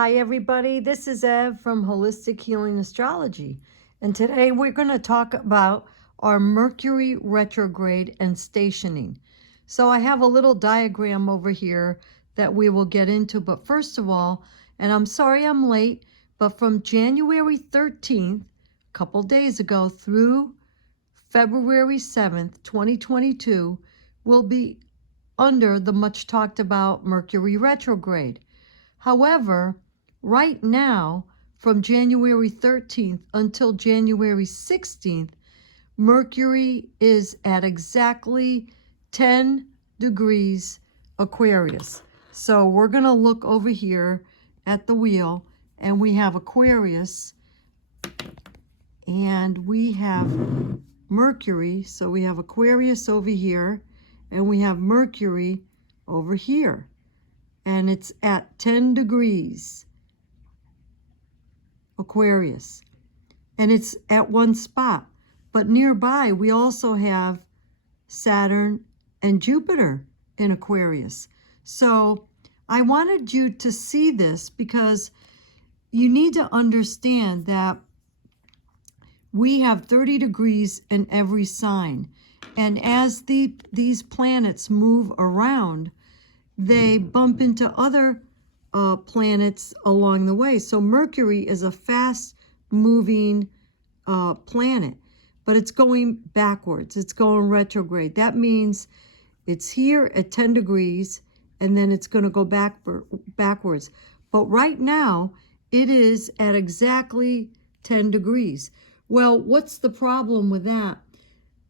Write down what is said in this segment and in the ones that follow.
Hi everybody, this is Ev from Holistic Healing Astrology, and today we're going to talk about our Mercury retrograde and stationing. So I have a little diagram over here that we will get into, but first of all, and I'm sorry I'm late, but from January 13th, a couple days ago, through February 7th, 2022, will be under the much talked about Mercury retrograde. However, right now, from January 13th until January 16th, Mercury is at exactly 10 degrees Aquarius. So we're going to look over here at the wheel, and we have Aquarius, and we have Mercury. So we have Aquarius over here, and we have Mercury over here. And it's at 10 degrees Aquarius, and it's at one spot. But nearby we also have Saturn and Jupiter in Aquarius. So I wanted you to see this because you need to understand that we have 30 degrees in every sign, and as these planets move around, they bump into other planets along the way. So Mercury is a fast-moving planet, but it's going backwards. It's going retrograde. That means it's here at 10 degrees, and then it's going to go backwards. But right now, it is at exactly 10 degrees. Well, what's the problem with that?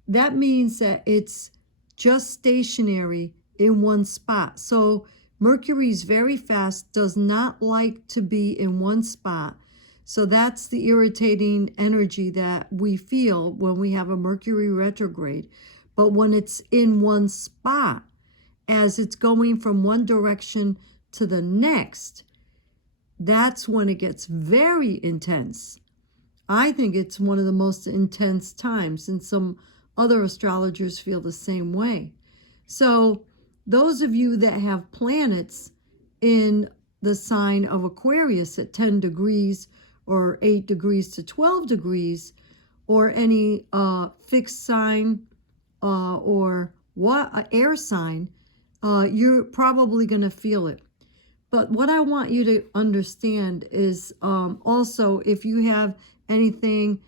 That means that it's just stationary in one spot. So Mercury is very fast, does not like to be in one spot. So that's the irritating energy that we feel when we have a Mercury retrograde. But when it's in one spot, as it's going from one direction to the next, that's when it gets very intense. I think it's one of the most intense times, and some other astrologers feel the same way. So those of you that have planets in the sign of Aquarius at 10 degrees or 8 degrees to 12 degrees, or any fixed sign or air sign, you're probably going to feel it. But what I want you to understand is also, if you have anything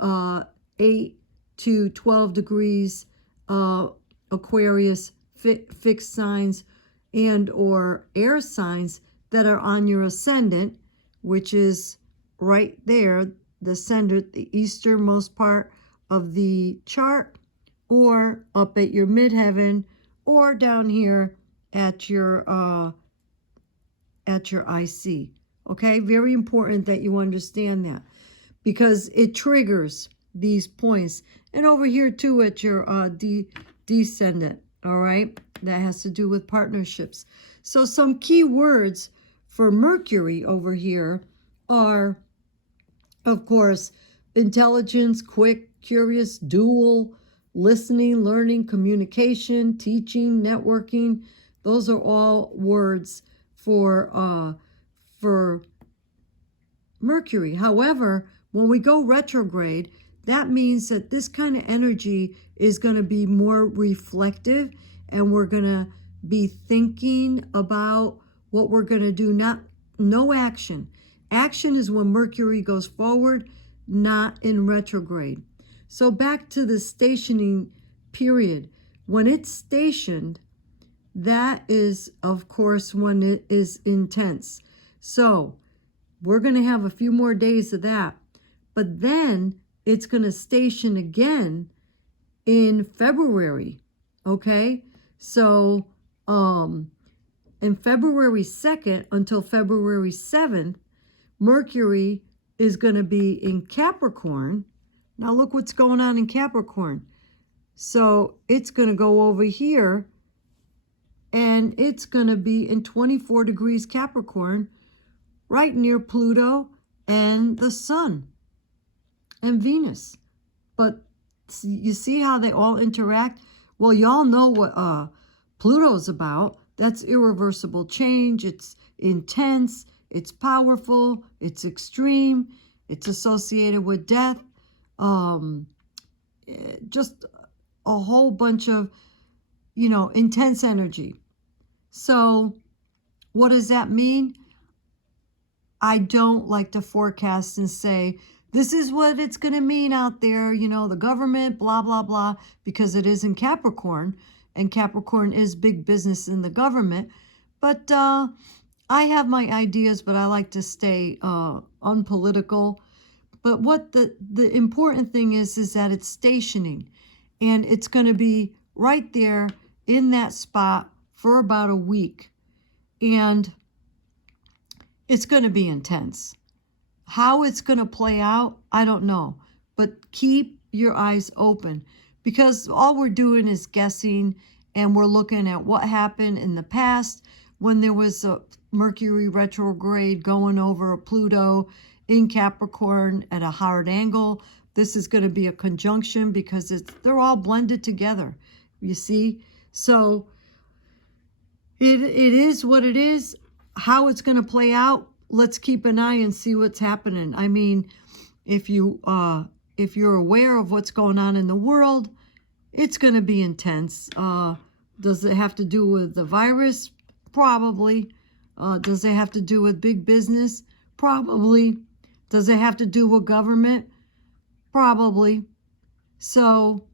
8 to 12 degrees Aquarius, fixed signs and or air signs that are on your ascendant, which is right there, the ascendant, the easternmost part of the chart, or up at your midheaven, or down here at your IC. Okay, very important that you understand that, because it triggers these points. And over here too at your descendant. All right, that has to do with partnerships. So some key words for Mercury over here are, of course, intelligence, quick, curious, dual, listening, learning, communication, teaching, networking. Those are all words for Mercury. However, when we go retrograde, that means that this kind of energy is going to be more reflective, and we're going to be thinking about what we're going to do. No action. Action is when Mercury goes forward, not in retrograde. So back to the stationing period. When it's stationed, that is, of course, when it is intense. So we're going to have a few more days of that. But then it's going to station again in February. Okay? So in February 2nd until February 7th, Mercury is going to be in Capricorn. Now look what's going on in Capricorn. So it's going to go over here, and it's going to be in 24 degrees Capricorn, right near Pluto and the Sun and Venus. But you see how they all interact? Well, y'all know what Pluto's about. That's irreversible change. It's intense. it's powerful, it's extreme, it's associated with death, just a whole bunch of, intense energy. So what does that mean? I don't like to forecast and say, this is what it's going to mean out there, the government, blah, blah, blah, because it is in Capricorn, and Capricorn is big business in the government. But I have my ideas, but I like to stay unpolitical. But what the important thing is that it's stationing, and it's going to be right there in that spot for about a week. And it's going to be intense. How it's going to play out, I don't know. But keep your eyes open, because all we're doing is guessing, and we're looking at what happened in the past when there was a Mercury retrograde going over Pluto in Capricorn at a hard angle. This is going to be a conjunction because they're all blended together, you see? So it is what it is. How it's going to play out, let's keep an eye and see what's happening. I mean, if you're aware of what's going on in the world, it's going to be intense. Does it have to do with the virus? Probably. Does it have to do with big business? Probably. Does it have to do with government? Probably. So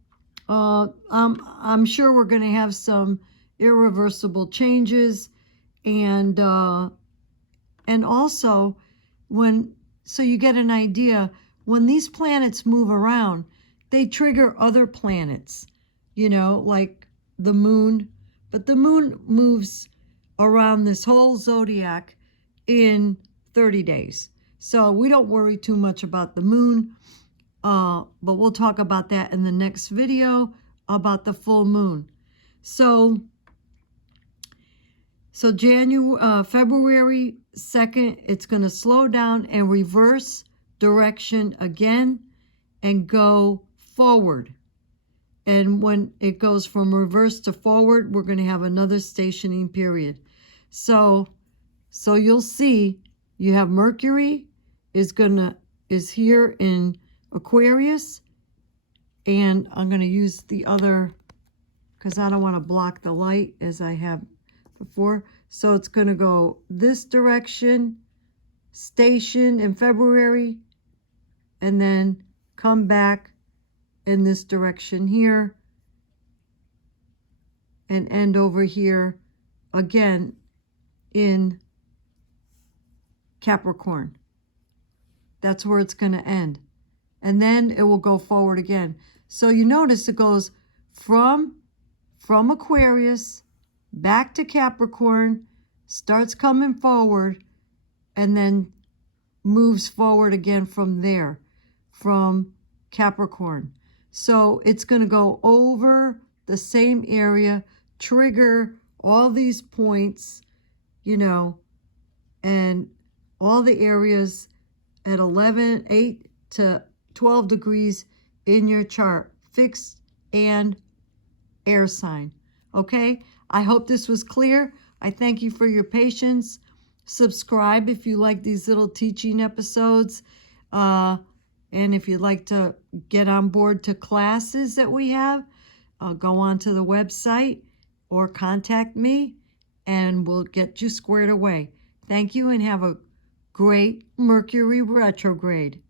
I'm sure we're going to have some irreversible changes. And also, so you get an idea, when these planets move around, they trigger other planets, like the moon. But the moon moves around this whole zodiac in 30 days. So we don't worry too much about the moon, but we'll talk about that in the next video about the full moon. So February 2nd, it's going to slow down and reverse direction again and go forward. And when it goes from reverse to forward, we're going to have another stationing period. So you'll see, you have Mercury is here in Aquarius, and I'm going to use the other, because I don't want to block the light as I have before. So it's going to go this direction, station in February, and then come back in this direction here and end over here again in Capricorn. That's where it's going to end. And then it will go forward again. So you notice it goes from Aquarius back to Capricorn, starts coming forward, and then moves forward again from there, from Capricorn. So it's going to go over the same area, trigger all these points, and all the areas at 8 to 12 degrees in your chart, fixed and air sign. Okay? I hope this was clear. I thank you for your patience. Subscribe if you like these little teaching episodes. And if you'd like to get on board to classes that we have, go on to the website or contact me, and we'll get you squared away. Thank you, and have a great Mercury retrograde.